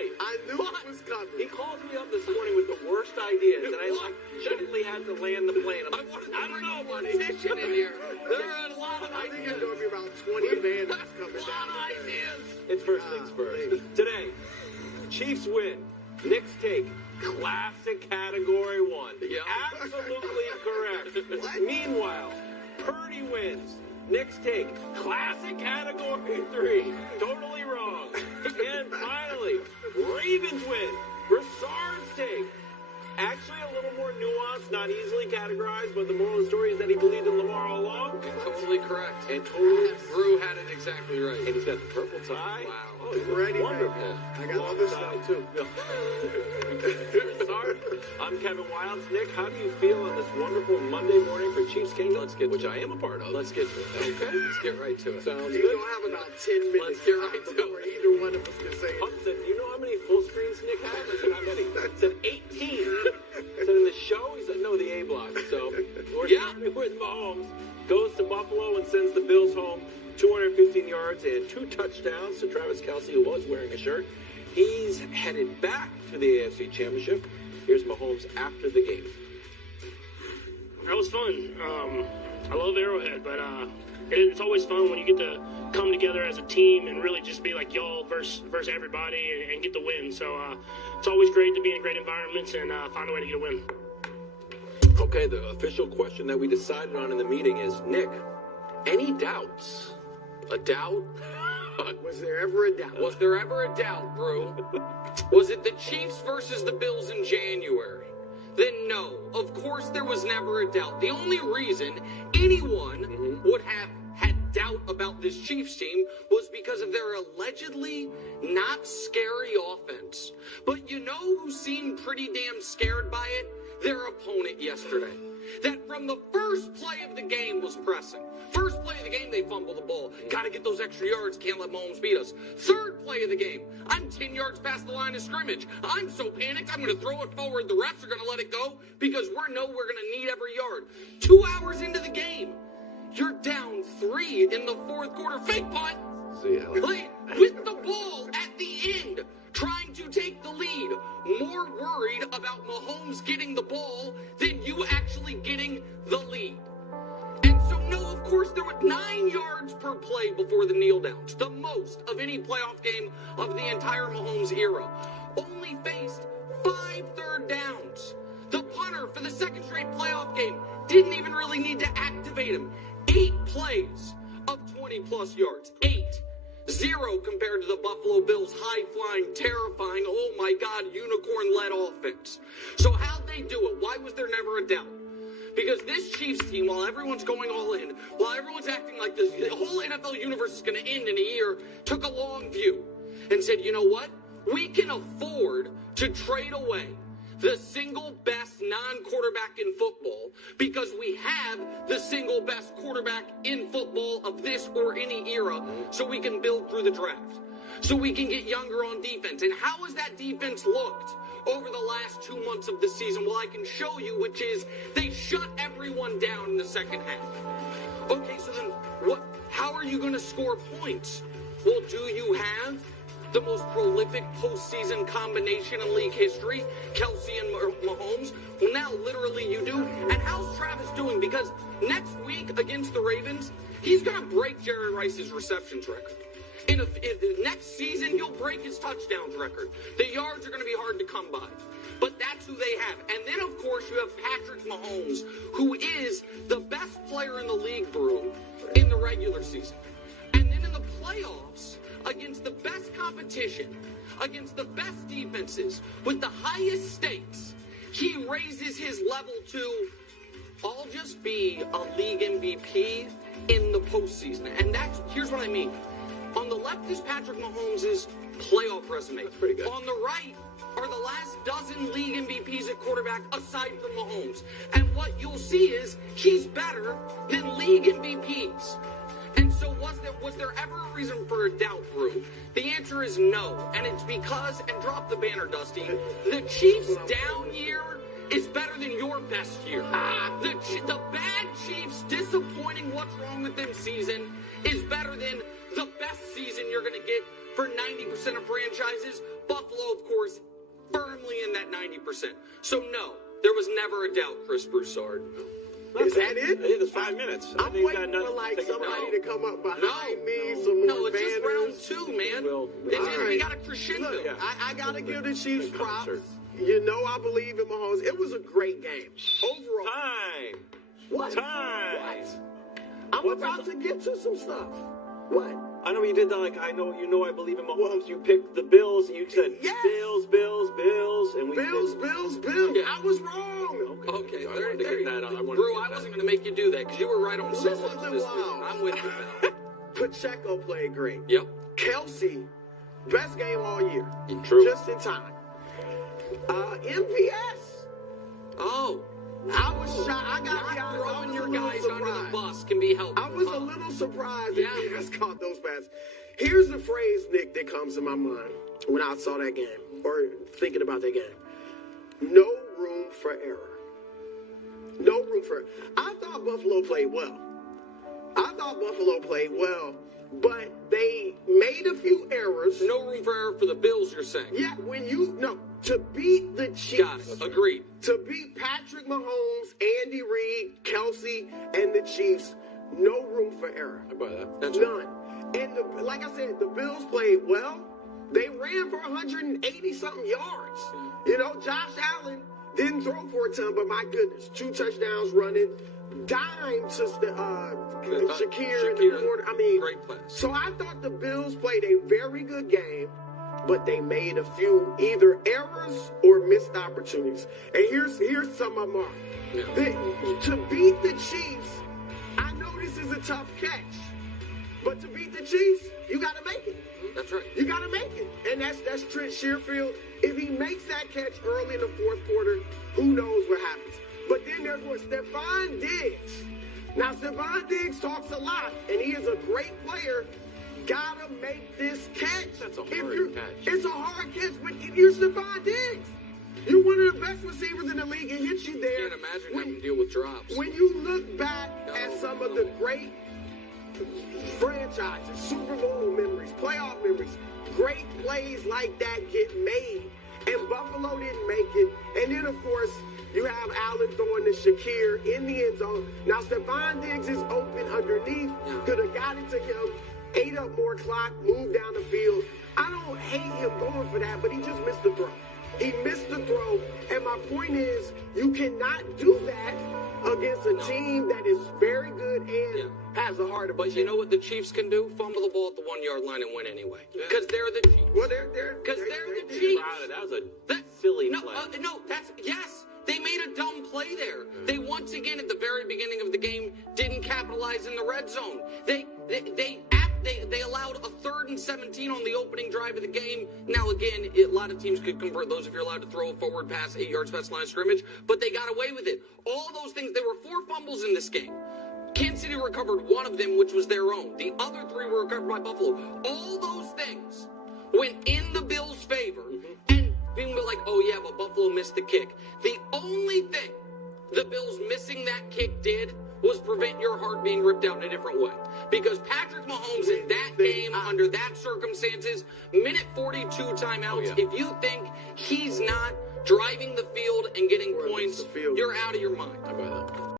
night. I knew it was coming. He called me up this morning with the worst ideas, and I suddenly had to land the plane. I don't know, buddy. Musician in here. There are a lot of I think ideas. there's going to be about 20 bands coming A lot down of today. ideas. It's first things first. Today, Chiefs win. Nick's take. Classic category 1. Yeah. Absolutely correct. What? Meanwhile, Purdy wins. Nick's take. Classic category 3. Totally wrong. And finally, Ravens win. Broussard's take. Actually a little more nuanced, not easily categorized, but the moral of the story is that he believed in Lamar all along. Totally correct. And totally Drew had it exactly right. And he's got the purple tie. Wow. Oh, he's Ready, wonderful. man. I got other stuff, too. Sorry. I'm Kevin Wilds. Nick, how do you feel on this wonderful Monday morning for Chiefs Kingdom? Which I am a part of. Let's get to it. Okay. Let's get right to it. Sounds You're good. going to have about 10 minutes Let's get right to before it. either one of us can say Pump it. said, do you know how many full screens Nick has? I said, how many? He said 18. I said, in the show? He said, no, the A block. So, we're starting with Mahomes. Goes to Buffalo and sends the Bills home. 215 yards and 2 touchdowns to Travis Kelce, who was wearing a shirt. He's headed back to the AFC Championship. Here's Mahomes after the game. That was fun. I love Arrowhead, but it's always fun when you get to come together as a team and really just be like y'all versus everybody and get the win. So it's always great to be in great environments and find a way to get a win. Okay, the official question that we decided on in the meeting is, Nick, any doubts? A doubt? Was there ever a doubt? Was there ever a doubt, Brew? Was it the Chiefs versus the Bills in January? Then no, of course there was never a doubt. The only reason anyone would have had doubt about this Chiefs team was because of their allegedly not scary offense. But you know who seemed pretty damn scared by it? Their opponent yesterday. That from the first play of the game was pressing. First play of the game, they fumble the ball. Got to get those extra yards. Can't let Mahomes beat us. Third play of the game, I'm 10 yards past the line of scrimmage. I'm so panicked, I'm going to throw it forward. The refs are going to let it go because we're going to need every yard. 2 hours into the game, you're down 3 in the fourth quarter. Fake punt. With the ball at the end, trying to take the lead. More worried about Mahomes getting the ball than you actually getting the lead. And so, no, of course, there were 9 yards per play before the kneel downs. The most of any playoff game of the entire Mahomes era. Only faced 5 third downs. The punter for the second straight playoff game didn't even really need to activate him. 8 plays of 20-plus yards. 8. 0 compared to the Buffalo Bills' high-flying, terrifying, oh my God, unicorn-led offense. So how'd they do it? Why was there never a doubt? Because this Chiefs team, while everyone's going all in, while everyone's acting like the whole NFL universe is going to end in a year, took a long view and said, you know what? We can afford to trade away the single best non-quarterback in football because we have the single best quarterback in football of this or any era, so we can build through the draft, so we can get younger on defense. And how has that defense looked over the last 2 months of the season? Well, I can show you, which is they shut everyone down in the second half. Okay, so then what? How are you going to score points? Well, do you have the most prolific postseason combination in league history, Kelce and Mahomes? Well, now literally you do. And how's Travis doing? Because next week against the Ravens, he's going to break Jerry Rice's receptions record. In the next season, he'll break his touchdowns record. The yards are going to be hard to come by. But that's who they have. And then, of course, you have Patrick Mahomes, who is the best player in the league, Brew, in the regular season. And then in the playoffs, against the best competition, against the best defenses, with the highest stakes, he raises his level to, I'll just be a league MVP in the postseason. And here's what I mean. On the left is Patrick Mahomes' playoff resume. That's pretty good. On the right are the last dozen league MVPs at quarterback aside from Mahomes. And what you'll see is he's better than league MVPs. And so was there ever a reason for a doubt, Brew? The answer is no. And it's because, and drop the banner, Dusty, the Chiefs' down year is better than your best year. The bad Chiefs disappointing what's wrong with them season is better than the best season you're going to get for 90% of franchises. Buffalo, of course, firmly in that 90%. So no, there was never a doubt, Chris Broussard. Is that it? I think it's 5 minutes. I'm waiting for like somebody to come up behind me, some more it's just round banners. 2, man. All We got a crescendo. Look, I gotta give the Chiefs props. You know I believe in Mahomes. It was a great game. Overall. Time. What? Time. What? I'm about to get to some stuff. What? I know you did that. Like I know I believe in Mahomes. You picked the Bills. You said Yes. Bills, and we Bills. Yeah. I was wrong. Okay, I wanted to get that out. Drew, I wasn't going to make you do that because you were right on so Listen much to this Wild. season. I'm with you, pal. Pacheco played great. Yep. Kelsey, best game all year. True. Just in time. MVS. Oh. I was shocked. I got to be honest. Not I throwing was your a little guys under the surprised. bus can be helpful. I was a little surprised Yeah. that MVS caught those passes. Here's the phrase, Nick, that comes to my mind when I saw that game or thinking about that game. No room for error. No room for error. I thought Buffalo played well. But they made a few errors. No room for error for the Bills, you're saying? Yeah, to beat the Chiefs. Got it. Agreed. To beat Patrick Mahomes, Andy Reid, Kelsey, and the Chiefs, no room for error. I buy that. That's None. And like I said, the Bills played well. They ran for 180-something yards. You know, Josh Allen didn't throw for a ton, but my goodness, 2 touchdowns running. Dime to Shakir in the corner. I mean, great pass. So I thought the Bills played a very good game, but they made a few either errors or missed opportunities. And here's some of them. Yeah. To beat the Chiefs, I know this is a tough catch, but to beat the Chiefs, you got to make it. That's right. You got to make it. And that's Trent Sherfield. If he makes that catch early in the fourth quarter, who knows what happens. But then there's Stephon Diggs. Now, Stephon Diggs talks a lot, and he is a great player. Gotta make this catch. That's a hard catch. It's a hard catch, but you're Stephon Diggs. You're one of the best receivers in the league. It hits you there. Can't imagine having to deal with drops. When you look back at some of the great franchises, Super Bowl memories, playoff memories, great plays like that get made. And Buffalo didn't make it. And then, of course, you have Allen throwing to Shakir in the end zone. Now, Stephon Diggs is open underneath. Could have got it to him, ate up more clock, moved down the field. I don't hate him going for that, but he just missed the throw. He missed the throw. And my point is, you cannot do that against a team that is very good and has a heart of But you know what the Chiefs can do? Fumble the ball at the 1 yard line and win anyway. Because they're the Chiefs. Well, they're the Chiefs. That was a silly play. Yes. They made a dumb play there. They once again at the very beginning of the game didn't capitalize in the red zone. They allowed a 3rd and 17 on the opening drive of the game. Now again, a lot of teams could convert those if you're allowed to throw a forward pass 8 yards past the line of scrimmage, but they got away with it. All those things. There were 4 fumbles in this game. Kansas City recovered 1 of them, which was their own. The other 3 were recovered by Buffalo. All those things went in the Bills' favor. And being like, oh yeah, but Buffalo missed the kick. The only thing the Bills missing that kick did was prevent your heart being ripped out in a different way. Because Patrick Mahomes in that game, under that circumstances, minute 42 timeouts, if you think he's not driving the field and getting points, you're out of your mind. I buy that.